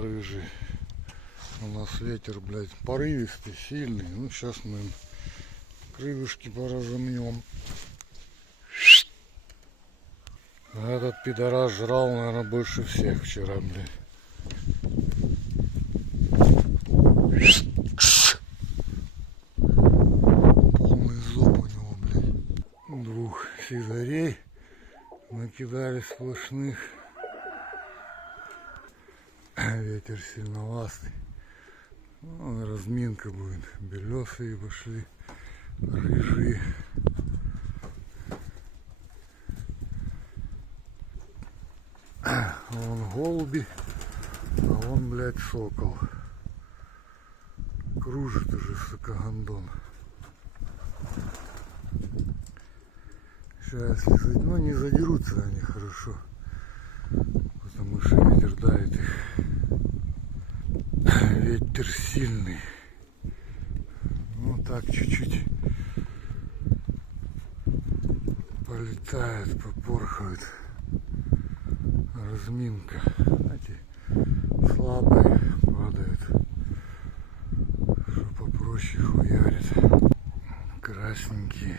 рыжий. У нас ветер, блядь, порывистый, сильный. Ну, сейчас мы крылышки поразомнем. А этот пидорас жрал, наверное, больше всех вчера, блядь. Полный зоб у него, блядь. Двух сизарей накидали сплошных. Ветер сильновастый. Ну, разминка будет. Белесые пошли, рыжие. Вон голуби, а вон, блядь, сокол. Кружит уже, сука, гондон. Сейчас, если, ну, не задерутся они хорошо, потому что ветер давит их. Ветер сильный. Ну так чуть-чуть полетает, попорхают. Разминка. Знаете, слабые падают, что попроще хуярит. Красненькие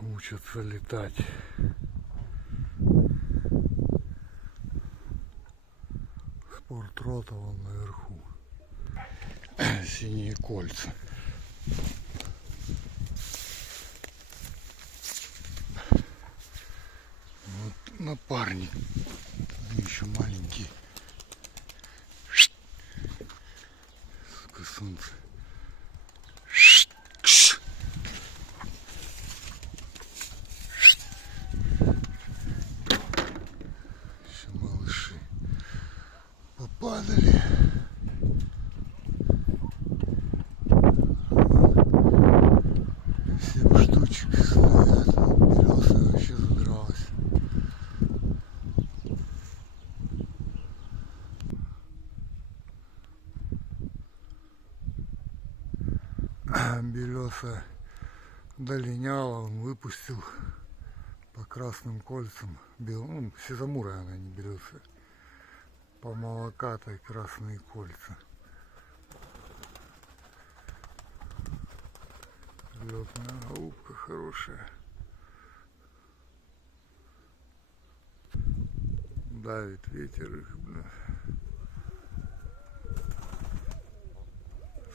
учатся летать. Спортрота вон наверху. Синие кольца. Вот напарник. Они еще маленькие. Сука, солнце. Еще малыши попадали. Штучек стоят. Береза вообще задралась. Береза долиняла, он выпустил по красным кольцам. Ну, сизамура она, не береза. По молокатой красные кольца. Лётная голубка хорошая. Давит ветер их, бля.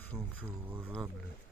Солнце в глаза, блядь.